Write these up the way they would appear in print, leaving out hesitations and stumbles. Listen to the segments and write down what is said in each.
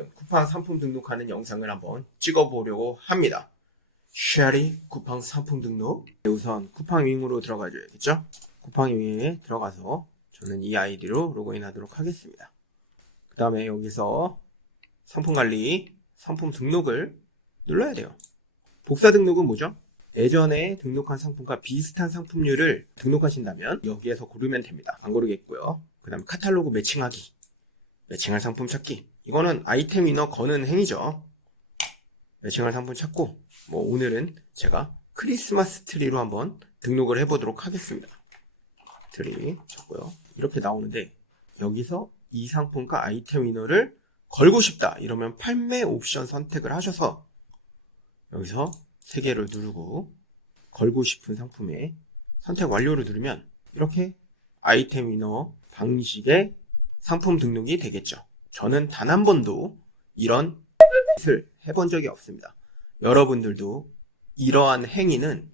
오늘은 쿠팡 상품 등록하는 영상을 한번 찍어보려고 합니다. 쉐리 쿠팡 상품 등록. 우선 쿠팡 윙으로 들어가줘야겠죠? 쿠팡 윙에 들어가서 저는 이 아이디로 로그인 하도록 하겠습니다. 그 다음에 여기서 상품 관리, 상품 등록을 눌러야 돼요. 복사 등록은 뭐죠? 예전에 등록한 상품과 비슷한 상품류를 등록하신다면 여기에서 고르면 됩니다. 안 고르겠고요. 그 다음에 카탈로그 매칭하기, 매칭할 상품 찾기. 이거는 아이템 위너 거는 행위죠. 매칭할 상품 찾고, 오늘은 제가 크리스마스 트리로 한번 등록을 해보도록 하겠습니다. 트리 쳤고요. 이렇게 나오는데 여기서 이 상품과 아이템 위너를 걸고 싶다 이러면 판매 옵션 선택을 하셔서 여기서 3개를 누르고 걸고 싶은 상품에 선택 완료를 누르면 이렇게 아이템 위너 방식의 상품 등록이 되겠죠. 저는 단 한 번도 이런 짓을 해본 적이 없습니다. 여러분들도 이러한 행위는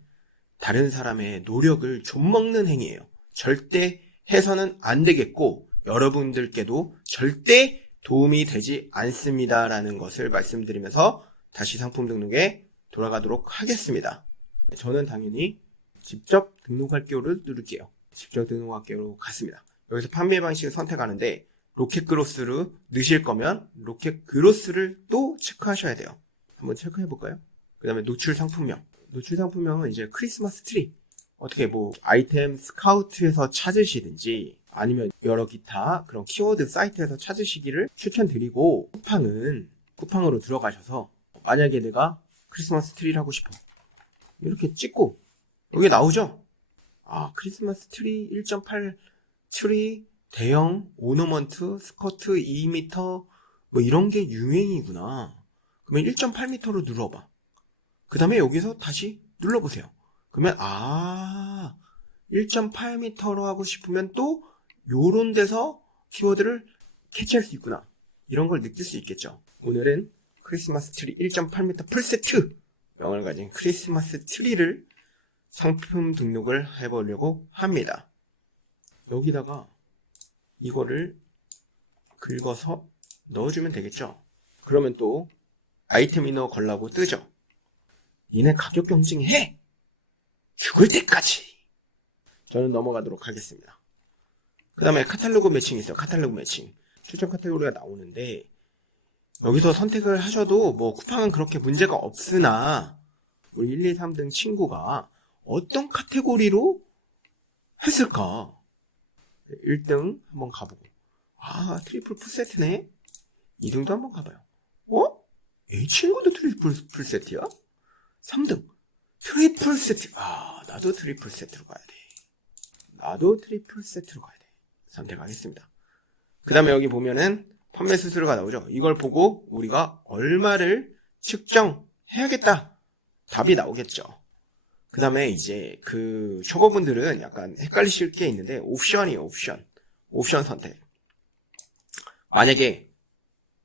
다른 사람의 노력을 좀먹는 행위예요. 절대 해서는 안 되겠고 여러분들께도 절대 도움이 되지 않습니다라는 것을 말씀드리면서 다시 상품 등록에 돌아가도록 하겠습니다. 저는 당연히 직접 등록할게요를 누를게요. 직접 등록할게요로 갔습니다. 여기서 판매 방식을 선택하는데 로켓 그로스를 넣으실 거면 로켓 그로스를 또 체크하셔야 돼요. 한번 체크해 볼까요? 그 다음에 노출 상품명. 노출 상품명은 이제 크리스마스 트리. 어떻게 아이템 스카우트에서 찾으시든지 아니면 여러 기타 그런 키워드 사이트에서 찾으시기를 추천드리고, 쿠팡으로 들어가셔서 만약에 내가 크리스마스 트리를 하고 싶어. 이렇게 찍고 여기 나오죠? 크리스마스 트리 1.8 트리 대형 오너먼트 스커트 2m 이런 게 유행이구나. 그러면 1.8m로 눌러봐. 그 다음에 여기서 다시 눌러보세요. 그러면 1.8m로 하고 싶으면 또 요런 데서 키워드를 캐치할 수 있구나. 이런 걸 느낄 수 있겠죠. 오늘은 크리스마스 트리 1.8m 풀세트 명을 가진 크리스마스 트리를 상품 등록을 해보려고 합니다. 여기다가 이거를 긁어서 넣어주면 되겠죠. 그러면 또 아이템 위너 걸라고 뜨죠. 니네 가격 경쟁해! 죽을 때까지! 저는 넘어가도록 하겠습니다. 그 다음에 카탈로그 매칭이 있어요. 카탈로그 매칭. 추천 카테고리가 나오는데 여기서 선택을 하셔도 쿠팡은 그렇게 문제가 없으나 우리 1, 2, 3등 친구가 어떤 카테고리로 했을까? 1등 한번 가보고 트리플 풀세트네? 2등도 한번 가봐요. 이 친구도 트리플 풀세트야? 3등 트리플 세트. 나도 트리플 세트로 가야 돼. 선택하겠습니다. 그 다음에 여기 보면은 판매 수수료가 나오죠. 이걸 보고 우리가 얼마를 측정해야겠다. 답이 나오겠죠. 그 다음에 이제 초보분들은 약간 헷갈리실 게 있는데 옵션이에요. 옵션 선택. 만약에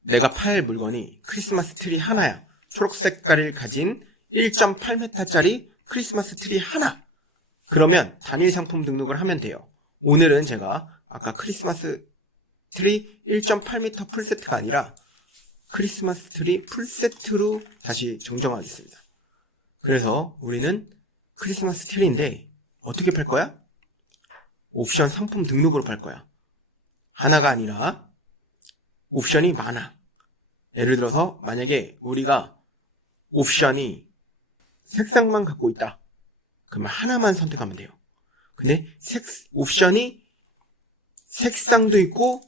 내가 팔 물건이 크리스마스 트리 하나야. 초록 색깔을 가진 1.8m짜리 크리스마스 트리 하나. 그러면 단일 상품 등록을 하면 돼요. 오늘은 제가 아까 크리스마스 트리 1.8m 풀세트가 아니라 크리스마스 트리 풀세트로 다시 정정하겠습니다. 그래서 우리는 크리스마스 트리인데 어떻게 팔 거야? 옵션 상품 등록으로 팔 거야. 하나가 아니라 옵션이 많아. 예를 들어서 만약에 우리가 옵션이 색상만 갖고 있다. 그러면 하나만 선택하면 돼요. 근데 옵션이 색상도 있고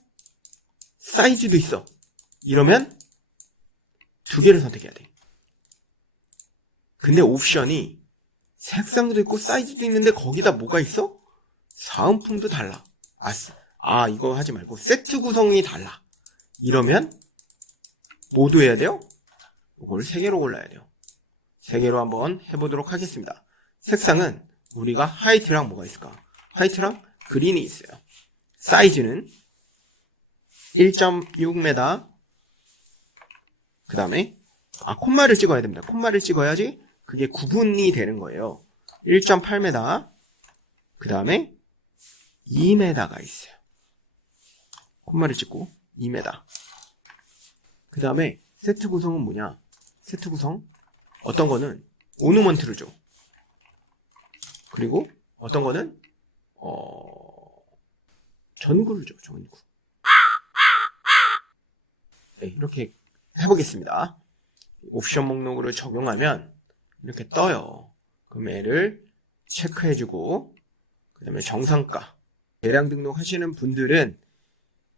사이즈도 있어. 이러면 2개를 선택해야 돼. 근데 옵션이 색상도 있고 사이즈도 있는데 거기다 뭐가 있어? 사은품도 달라. 이거 하지 말고 세트 구성이 달라. 이러면 뭐도 해야 돼요? 이걸 3개로 골라야 돼요. 3개로 한번 해보도록 하겠습니다. 색상은 우리가 화이트랑 뭐가 있을까? 화이트랑 그린이 있어요. 사이즈는 1.6m. 그 다음에 콤마를 찍어야 됩니다. 콤마를 찍어야지 그게 구분이 되는 거예요. 1.8m. 그 다음에 2m가 있어요. 콤마를 찍고 2m. 그 다음에 세트 구성은 뭐냐? 세트 구성 어떤 거는 오너먼트를 줘. 그리고 어떤 거는 전구를 줘. 전구. 네, 이렇게 해보겠습니다. 옵션 목록을 적용하면 이렇게 떠요. 그럼 얘를 체크해주고 그 다음에 정상가 대량 등록하시는 분들은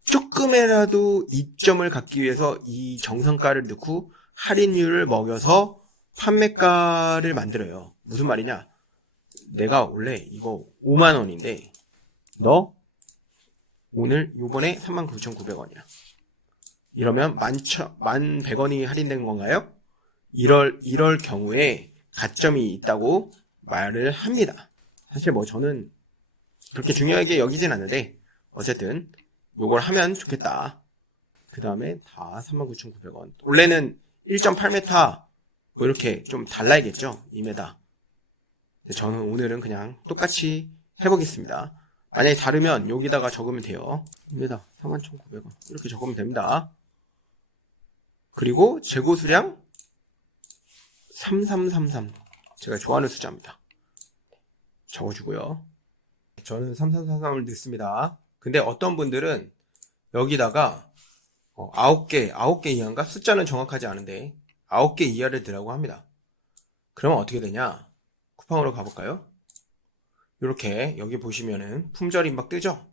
조금이라도 이점을 갖기 위해서 이 정상가를 넣고 할인율을 먹여서 판매가를 만들어요. 무슨 말이냐? 내가 원래 이거 5만원인데 너 오늘 요번에 39,900원이야. 이러면 11,100원이 할인된 건가요? 이럴 경우에 가점이 있다고 말을 합니다. 사실 뭐 저는 그렇게 중요하게 여기진 않는데 어쨌든 요걸 하면 좋겠다. 그 다음에 다 39,900원. 원래는 1.8m 뭐 이렇게 좀 달라야겠죠? 2m. 저는 오늘은 그냥 똑같이 해보겠습니다. 만약에 다르면 여기다가 적으면 돼요. 2m 41,900원 이렇게 적으면 됩니다. 그리고 재고 수량 3333 제가 좋아하는 숫자입니다. 적어주고요. 저는 3333을 넣습니다. 근데 어떤 분들은 여기다가 9개 이하인가? 숫자는 정확하지 않은데 9개 이하를 넣으라고 합니다. 그러면 어떻게 되냐? 쿠팡으로 가볼까요? 이렇게 여기 보시면은 품절 임박 뜨죠?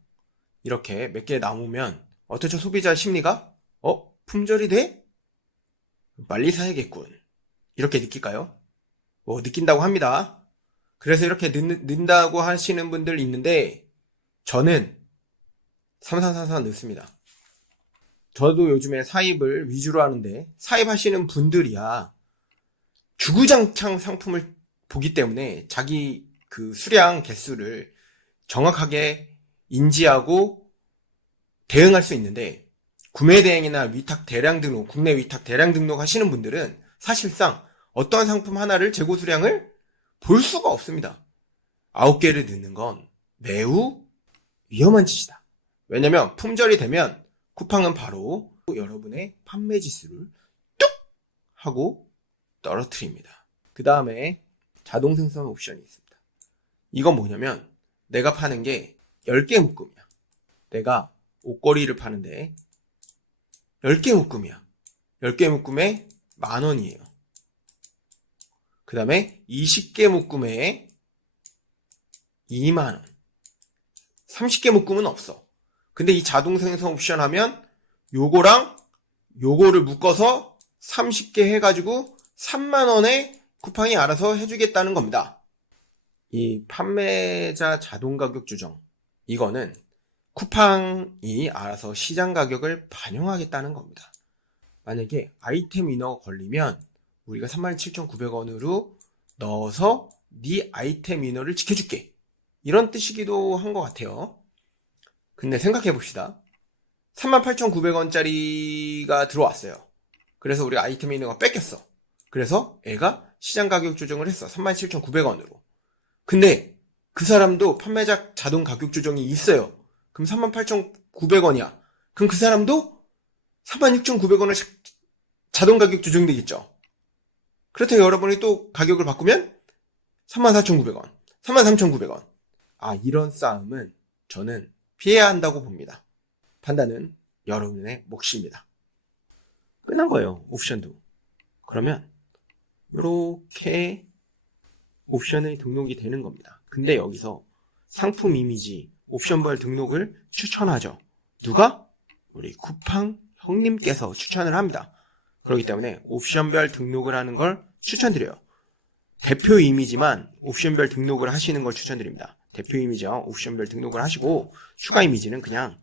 이렇게 몇 개 남으면 어떻죠? 소비자 심리가 품절이 돼? 빨리 사야겠군. 이렇게 느낄까요? 느낀다고 합니다. 그래서 이렇게 넣는다고 하시는 분들 있는데 저는 3344 넣습니다. 저도 요즘에 사입을 위주로 하는데 사입하시는 분들이야 주구장창 상품을 보기 때문에 자기 그 수량 개수를 정확하게 인지하고 대응할 수 있는데 구매 대행이나 위탁 대량 등록, 국내 위탁 대량 등록 하시는 분들은 사실상 어떠한 상품 하나를 재고 수량을 볼 수가 없습니다. 9개를 넣는 건 매우 위험한 짓이다. 왜냐면 품절이 되면 쿠팡은 바로 여러분의 판매 지수를 뚝 하고 떨어뜨립니다. 그 다음에 자동 생성 옵션이 있습니다. 이건 뭐냐면 내가 파는 게 10개 묶음이야. 내가 옷걸이를 파는데 10개 묶음이야. 10개 묶음에 10,000원이에요. 그 다음에 20개 묶음에 20,000원. 30개 묶음은 없어. 근데 이 자동 생성 옵션 하면 요거랑 요거를 묶어서 30개 해가지고 30,000원에 쿠팡이 알아서 해주겠다는 겁니다. 이 판매자 자동 가격 조정 이거는 쿠팡이 알아서 시장 가격을 반영하겠다는 겁니다. 만약에 아이템 인어가 걸리면 우리가 37,900원으로 넣어서 네 아이템 인어를 지켜줄게. 이런 뜻이기도 한 것 같아요. 근데 생각해 봅시다. 38,900원짜리가 들어왔어요. 그래서 우리가 아이템 인어가 뺏겼어. 그래서 애가 시장 가격 조정을 했어. 37,900원으로. 근데 그 사람도 판매자 자동 가격 조정이 있어요. 그럼 38,900원이야. 그럼 그 사람도 36,900원을 자동 가격 조정되겠죠. 그렇다고 여러분이 또 가격을 바꾸면 34,900원, 33,900원. 이런 싸움은 저는 피해야 한다고 봅니다. 판단은 여러분의 몫입니다. 끝난 거예요. 옵션도. 그러면 이렇게 옵션의 등록이 되는 겁니다. 근데 여기서 상품 이미지, 옵션별 등록을 추천하죠. 누가? 우리 쿠팡 형님께서 추천을 합니다. 그렇기 때문에 옵션별 등록을 하는 걸 추천드려요. 대표 이미지만 옵션별 등록을 하시는 걸 추천드립니다. 대표 이미지와 옵션별 등록을 하시고 추가 이미지는 그냥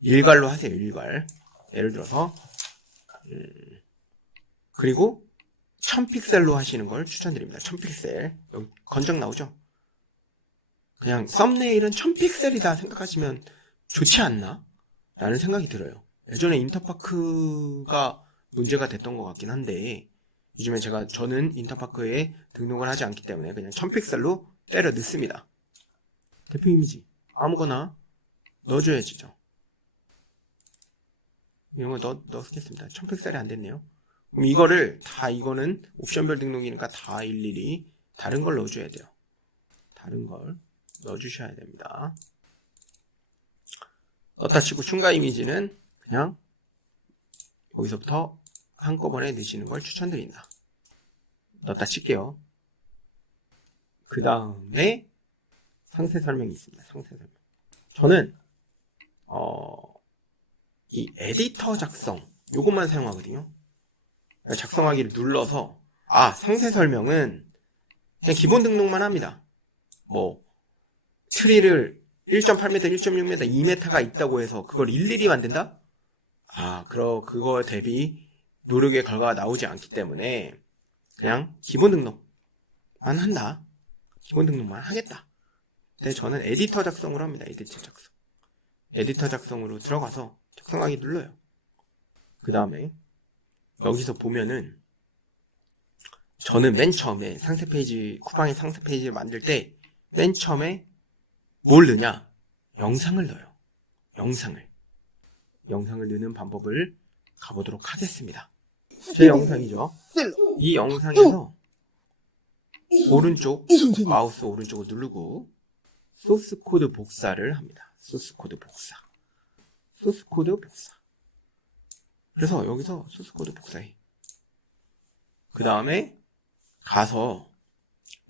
일괄로 하세요. 일괄. 예를 들어서 그리고 1000픽셀로 하시는 걸 추천드립니다. 1000픽셀. 여기 건적 나오죠? 그냥 썸네일은 1000픽셀이다 생각하시면 좋지 않나? 라는 생각이 들어요. 예전에 인터파크가 문제가 됐던 것 같긴 한데 요즘에 저는 인터파크에 등록을 하지 않기 때문에 그냥 1000픽셀로 때려 넣습니다. 대표 이미지 아무거나 넣어줘야지죠. 이런 거 넣겠습니다. 1000픽셀이 안 됐네요. 그럼 이거를 이거는 옵션별 등록이니까 다 일일이 다른 걸 넣어줘야 돼요. 다른 걸 넣어주셔야 됩니다. 넣다 치고 충가 이미지는 그냥 여기서부터 한꺼번에 넣으시는 걸 추천드린다. 넣다 칠게요. 그 다음에 상세 설명이 있습니다. 상세 설명. 저는 이 에디터 작성 요것만 사용하거든요. 작성하기를 눌러서 상세 설명은 그냥 기본 등록만 합니다. 뭐 트리를 1.8m, 1.6m, 2m가 있다고 해서 그걸 일일이 만든다? 그거 대비 노력의 결과가 나오지 않기 때문에 그냥 기본 등록만 한다. 기본 등록만 하겠다. 근데 저는 에디터 작성으로 합니다. 에디터 작성. 에디터 작성으로 들어가서 작성하기 눌러요. 그 다음에 여기서 보면은 저는 맨 처음에 상세 페이지, 쿠팡의 상세 페이지를 만들 때 맨 처음에 뭘 넣냐? 영상을 넣어요. 영상을 넣는 방법을 가보도록 하겠습니다. 제 영상이죠. 이 영상에서 오른쪽 마우스 오른쪽을 누르고 소스 코드 복사를 합니다. 소스 코드 복사. 그래서 여기서 소스 코드 복사해. 그 다음에 가서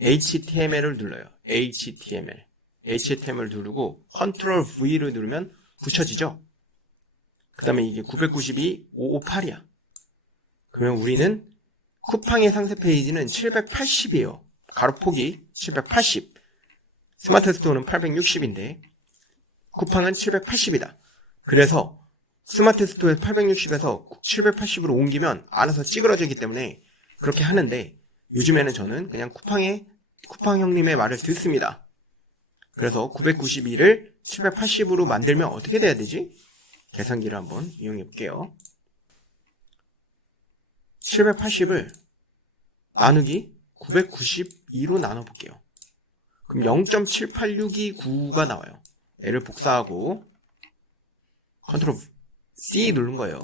HTML을 눌러요. HTML 누르고 Ctrl V를 누르면 붙여지죠. 그 다음에 이게 992, 558이야. 그러면 우리는 쿠팡의 상세 페이지는 780이에요. 가로폭이 780. 스마트 스토어는 860인데 쿠팡은 780이다. 그래서 스마트 스토어에 860에서 780으로 옮기면 알아서 찌그러지기 때문에 그렇게 하는데 요즘에는 저는 그냥 쿠팡 형님의 말을 듣습니다. 그래서 992를 780으로 만들면 어떻게 돼야 되지? 계산기를 한번 이용해 볼게요. 780을 나누기 992로 나눠 볼게요. 그럼 0.78629가 나와요. 얘를 복사하고 컨트롤 C 누른 거예요.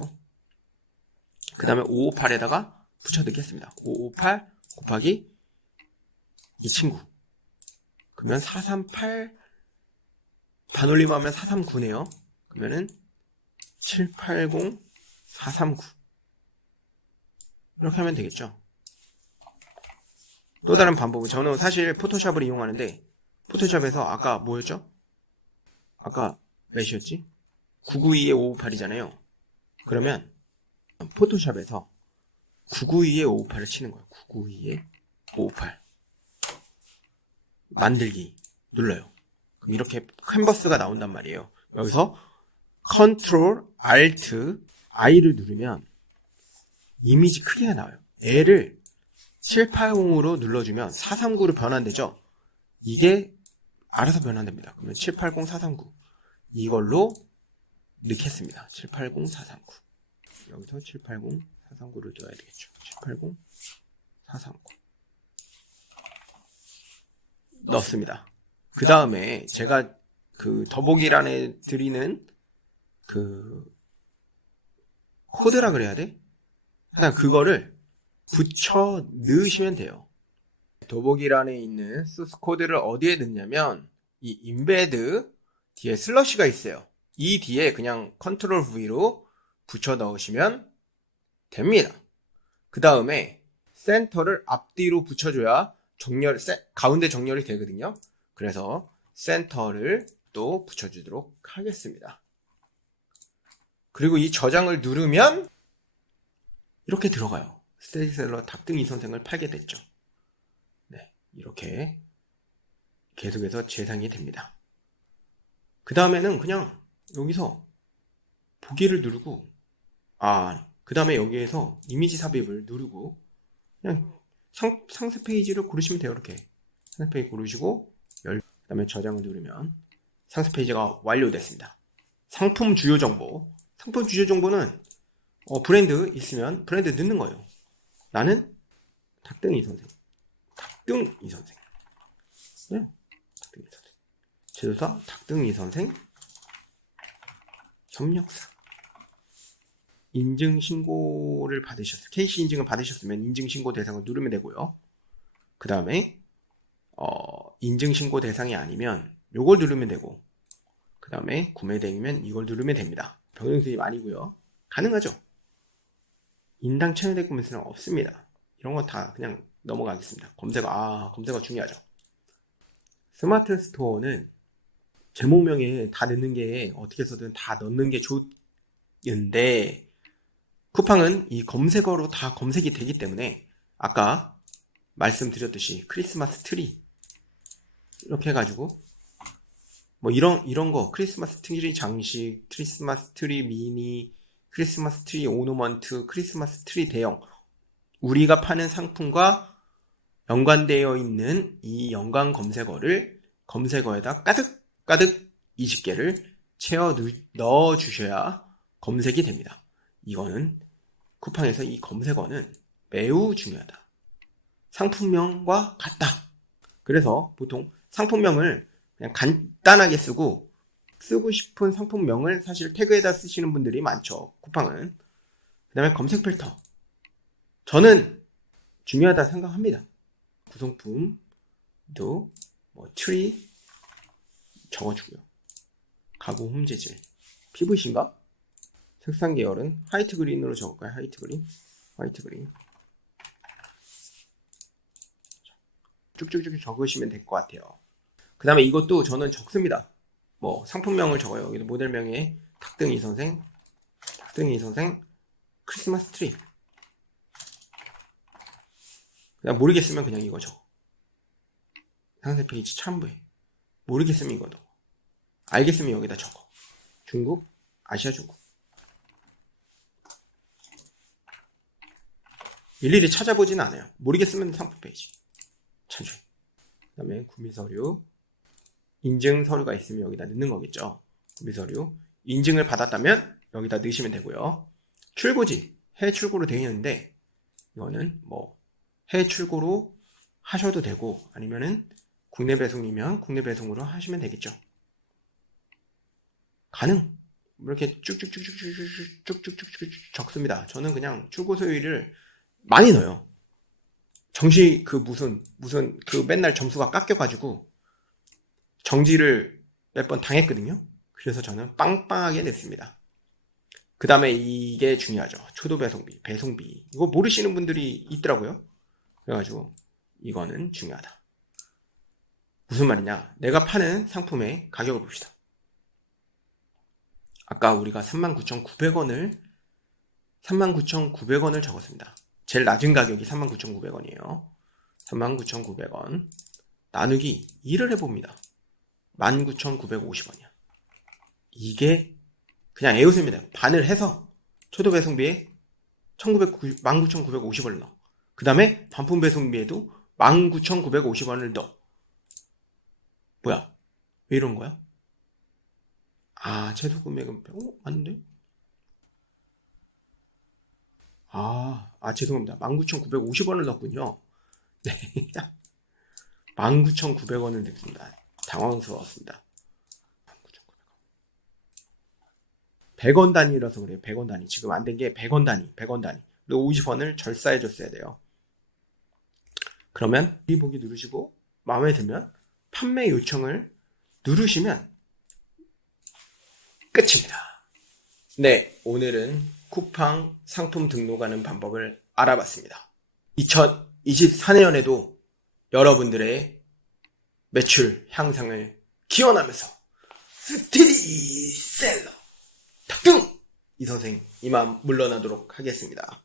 그 다음에 558에다가 붙여 넣겠습니다. 558 곱하기 이 친구. 그러면 438 반올림하면 439네요. 그러면은 780 439 이렇게 하면 되겠죠. 또 다른 방법은 저는 사실 포토샵을 이용하는데 포토샵에서 아까 뭐였죠? 아까 몇이었지? 992에 558이잖아요. 그러면 포토샵에서 992에 558을 치는 거예요. 992에 558 만들기 눌러요. 그럼 이렇게 캔버스가 나온단 말이에요. 여기서 Ctrl Alt I를 누르면 이미지 크기가 나와요. 얘를 780으로 눌러주면 439로 변환되죠. 이게 알아서 변환됩니다. 그러면 780 439 이걸로 넣겠습니다. 780 439 여기서 780 439를 넣어야 되겠죠. 780 439 넣습니다. 그 다음에 제가 그 더보기란에 드리는 그 코드라 그래야 돼? 하여튼 그거를 붙여 넣으시면 돼요. 더보기란에 있는 소스 코드를 어디에 넣냐면 이 인베드 뒤에 슬러시가 있어요. 이 뒤에 그냥 컨트롤 V로 붙여 넣으시면 됩니다. 그 다음에 센터를 앞뒤로 붙여줘야 가운데 정렬이 되거든요. 그래서 센터를 또 붙여주도록 하겠습니다. 그리고 이 저장을 누르면 이렇게 들어가요. 스테디셀러 닭등이 선생을 팔게 됐죠. 네, 이렇게 계속해서 재생이 됩니다. 그 다음에는 그냥 여기서 보기를 누르고 그 다음에 여기에서 이미지 삽입을 누르고 그냥 상세 페이지를 고르시면 돼요. 이렇게 상세 페이지 고르시고 그 다음에 저장을 누르면 상세 페이지가 완료됐습니다. 상품 주요 정보는 브랜드 있으면 브랜드 넣는 거예요. 나는 닭등이 선생. 네, 닭등이 선생. 제조사 닭등이 선생. 협력사. 인증 신고를 KC 인증을 받으셨으면 인증 신고 대상을 누르면 되고요. 그 다음에 인증 신고 대상이 아니면 요걸 누르면 되고, 그 다음에 구매 대행이면 이걸 누르면 됩니다. 병행 수입 아니고요. 가능하죠? 인당 체결대금에서는 없습니다. 이런 거 다 그냥 넘어가겠습니다. 검색어 중요하죠. 스마트 스토어는 제목명에 다 넣는 게 어떻게 해서든 다 넣는 게 좋은데, 쿠팡은 이 검색어로 다 검색이 되기 때문에 아까 말씀드렸듯이 크리스마스 트리 이렇게 해가지고 뭐 이런 거 크리스마스 트리 장식, 크리스마스 트리 미니, 크리스마스 트리 오너먼트, 크리스마스 트리 대형, 우리가 파는 상품과 연관되어 있는 이 연관 검색어를 검색어에다 가득 20개를 채워 넣어 주셔야 검색이 됩니다. 이거는 쿠팡에서 이 검색어는 매우 중요하다. 상품명과 같다. 그래서 보통 상품명을 그냥 간단하게 쓰고 싶은 상품명을 사실 태그에다 쓰시는 분들이 많죠. 쿠팡은. 그 다음에 검색 필터. 저는 중요하다 생각합니다. 구성품도 트리 적어주고요. 가구 홈 재질. PVC인가? 색상 계열은 화이트 그린으로 적을까요? 화이트 그린. 쭉쭉쭉 적으시면 될 것 같아요. 그 다음에 이것도 저는 적습니다. 상품명을 적어요. 여기도 모델명에 탁등이 선생 크리스마스 트리. 그냥 모르겠으면 그냥 이거 적어. 상세 페이지 첨부해. 모르겠으면 이거도. 알겠으면 여기다 적어. 중국, 아시아 중국. 일일이 찾아보진 않아요. 모르겠으면 상품 페이지. 천천히. 그 다음에 구매서류. 인증 서류가 있으면 여기다 넣는 거겠죠. 구매서류. 인증을 받았다면 여기다 넣으시면 되고요. 출고지. 해외 출고로 되어 있는데 이거는 해외 출고로 하셔도 되고 아니면은 국내 배송이면 국내 배송으로 하시면 되겠죠. 가능. 이렇게 쭉쭉쭉쭉쭉쭉쭉쭉 적습니다. 저는 그냥 출고 소요일을 많이 넣어요. 정시 무슨 맨날 점수가 깎여가지고 정지를 몇 번 당했거든요. 그래서 저는 빵빵하게 냈습니다. 그 다음에 이게 중요하죠. 초도 배송비. 이거 모르시는 분들이 있더라고요. 그래가지고 이거는 중요하다. 무슨 말이냐? 내가 파는 상품의 가격을 봅시다. 아까 우리가 39,900원을 적었습니다. 제일 낮은 가격이 39,900원이에요. 39,900원 나누기 2를 해봅니다. 19,950원이야. 이게 그냥 에우셉니다. 반을 해서 초도 배송비에 19,950원을 넣어. 그 다음에 반품 배송비에도 19,950원을 넣어. 뭐야? 왜 이런 거야? 최소 금액은 맞는데? 죄송합니다. 19,950원을 넣었군요. 네. 19,900원을 냈습니다. 당황스러웠습니다. 100원 단위라서 그래요. 100원 단위. 지금 안 된 게 100원 단위. 50원을 절사해 줬어야 돼요. 그러면 보기 누르시고 마음에 들면 판매 요청을 누르시면 끝입니다. 네, 오늘은 쿠팡 상품 등록하는 방법을 알아봤습니다. 2024년에도 여러분들의 매출 향상을 기원하면서 스테디셀러 탁등 이 선생 이만 물러나도록 하겠습니다.